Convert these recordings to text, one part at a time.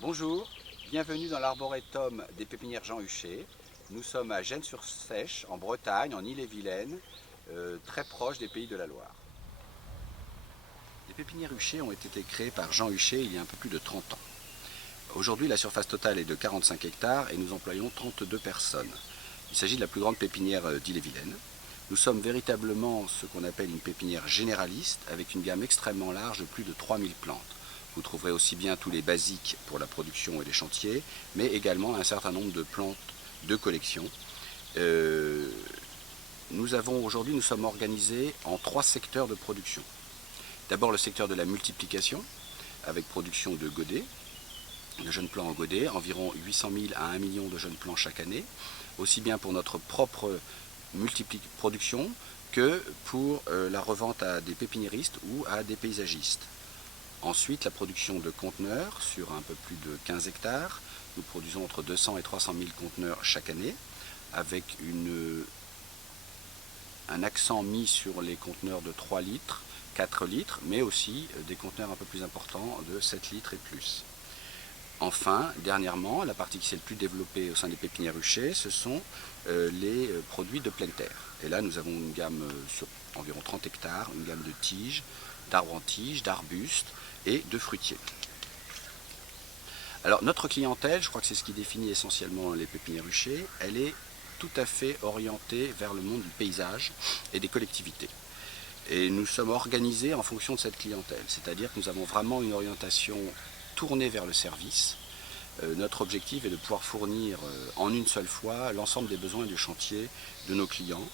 Bonjour, bienvenue dans l'arboretum des pépinières Jean Huchet. Nous sommes à Gennes-sur-Seiche, en Bretagne, en Ille-et-Vilaine, très proche des Pays de la Loire. Les pépinières Huchet ont été créées par Jean Huchet il y a un peu plus de 30 ans. Aujourd'hui, la surface totale est de 45 hectares et nous employons 32 personnes. Il s'agit de la plus grande pépinière d'Ille-et-Vilaine. Nous sommes véritablement ce qu'on appelle une pépinière généraliste avec une gamme extrêmement large de plus de 3000 plantes. Vous trouverez aussi bien tous les basiques pour la production et les chantiers, mais également un certain nombre de plantes de collection. Aujourd'hui, nous sommes organisés en 3 secteurs de production. D'abord le secteur de la multiplication, avec production de godets, de jeunes plants en godet, environ 800 000 à 1 million de jeunes plants chaque année, aussi bien pour notre propre production que pour la revente à des pépiniéristes ou à des paysagistes. Ensuite, la production de conteneurs sur un peu plus de 15 hectares. Nous produisons entre 200 et 300 000 conteneurs chaque année, avec un accent mis sur les conteneurs de 3 litres, 4 litres, mais aussi des conteneurs un peu plus importants de 7 litres et plus. Enfin, dernièrement, la partie qui s'est le plus développée au sein des pépinières Huchet, ce sont les produits de pleine terre. Et là, nous avons une gamme sur environ 30 hectares, une gamme de tiges, d'arbres en tiges, d'arbustes et de fruitiers. Alors notre clientèle, je crois que c'est ce qui définit essentiellement les pépinières Huchet, elle est tout à fait orientée vers le monde du paysage et des collectivités. Et nous sommes organisés en fonction de cette clientèle, c'est-à-dire que nous avons vraiment une orientation tournée vers le service. Notre objectif est de pouvoir fournir en une seule fois l'ensemble des besoins du chantier de nos clients,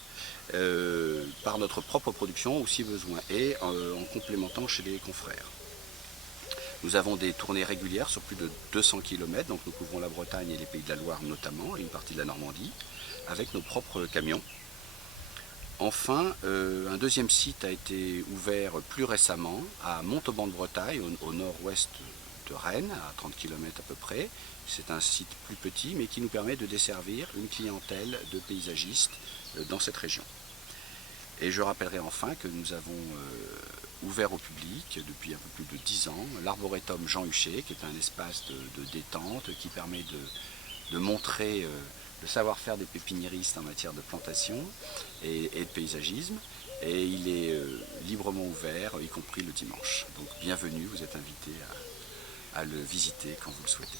par notre propre production ou si besoin, et en complémentant chez les confrères. Nous avons des tournées régulières sur plus de 200 km, donc nous couvrons la Bretagne et les Pays de la Loire notamment, et une partie de la Normandie, avec nos propres camions. Enfin, un deuxième site a été ouvert plus récemment à Montauban-de-Bretagne, au nord-ouest de Rennes, à 30 km à peu près. C'est un site plus petit, mais qui nous permet de desservir une clientèle de paysagistes dans cette région. Et je rappellerai enfin que nous avons ouvert au public depuis un peu plus de 10 ans l'arboretum Jean Huchet, qui est un espace de détente qui permet de montrer le savoir-faire des pépiniéristes en matière de plantation et de paysagisme. Et il est librement ouvert, y compris le dimanche. Donc bienvenue, vous êtes invités à le visiter quand vous le souhaitez.